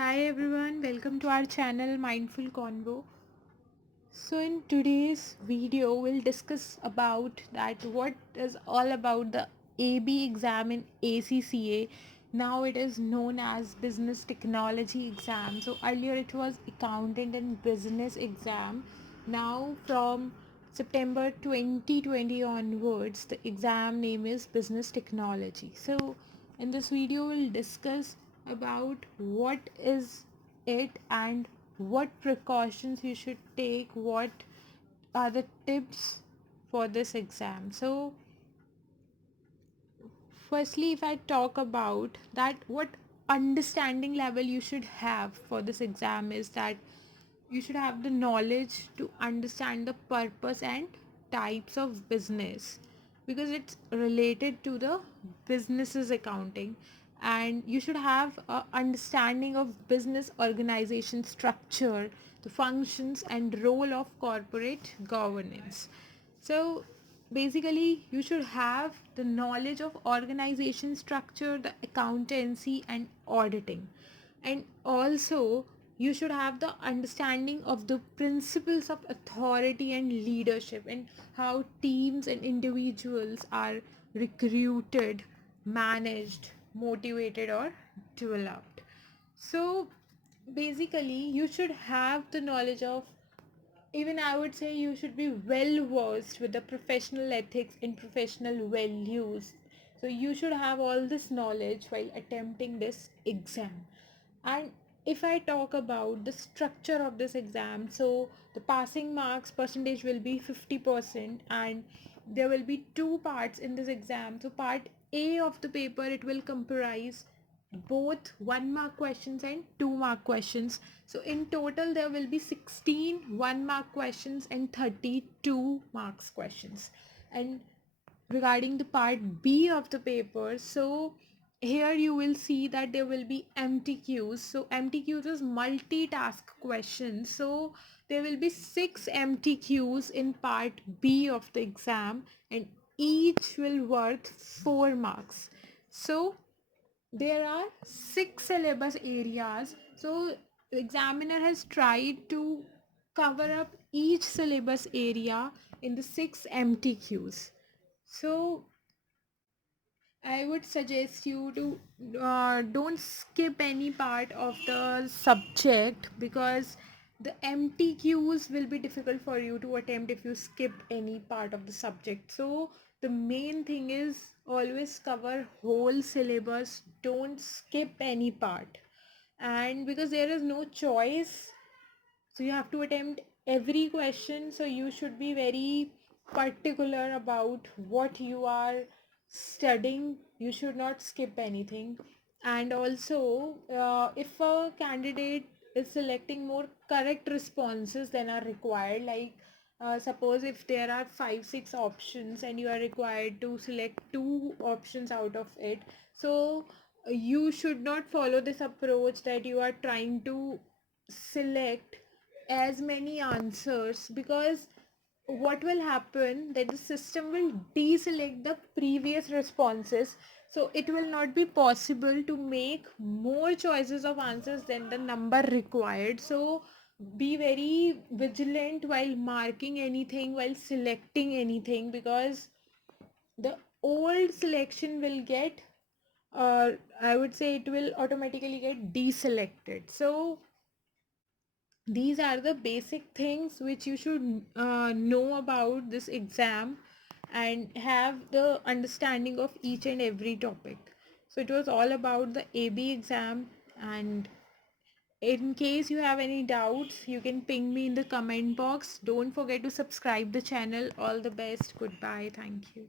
Hi everyone, welcome to our channel Mindful Convo. So in today's video we'll discuss about that what is all about the AB exam in ACCA. Now it is known as Business Technology exam. So earlier it was Accountant and Business exam. Now from September 2020 onwards the exam name is Business Technology. So in this video we'll discuss about what is it and what precautions you should take, what are the tips for this exam. So firstly, if I talk about that, what understanding level you should have for this exam is that you should have the knowledge to understand the purpose and types of business, because it's related to the businesses accounting, and you should have a understanding of business organization structure, the functions and role of corporate governance. So basically you should have the knowledge of organization structure, the accountancy and auditing, and also you should have the understanding of the principles of authority and leadership, and how teams and individuals are recruited, managed, motivated or developed. So basically you should have the knowledge of, even I would say you should be well versed with the professional ethics and professional values. So you should have all this knowledge while attempting this exam. And if I talk about the structure of this exam, so the passing marks percentage will be 50%, and there will be two parts in this exam. So part A of the paper, it will comprise both 1 mark questions and 2 mark questions. So in total there will be 16 1 mark questions and 32 marks questions. And regarding the part B of the paper, so here you will see that there will be MTQs. So MTQs is multitask questions. So there will be 6 MTQs in part B of the exam, and each will worth 4 marks. So there are 6 syllabus areas. So the examiner has tried to cover up each syllabus area in the 6 MTQs. So I would suggest you to don't skip any part of the subject, because the MTQs will be difficult for you to attempt if you skip any part of the subject. So the main thing is always cover whole syllabus, don't skip any part. And because there is no choice, so you have to attempt every question, so you should be very particular about what you are studying. You should not skip anything. And also if a candidate is selecting more correct responses than are required, like suppose if there are 5 6 options and you are required to select 2 options out of it, so you should not follow this approach that you are trying to select as many answers, because what will happen that the system will deselect the previous responses, so it will not be possible to make more choices of answers than the number required. So be very vigilant while marking anything, while selecting anything, because the old selection will get I would say it will automatically get deselected. So these are the basic things which you should know about this exam and have the understanding of each and every topic. So it was all about the AB exam, and in case you have any doubts you can ping me in the comment box. Don't forget to subscribe the channel. All the best. Goodbye. Thank you.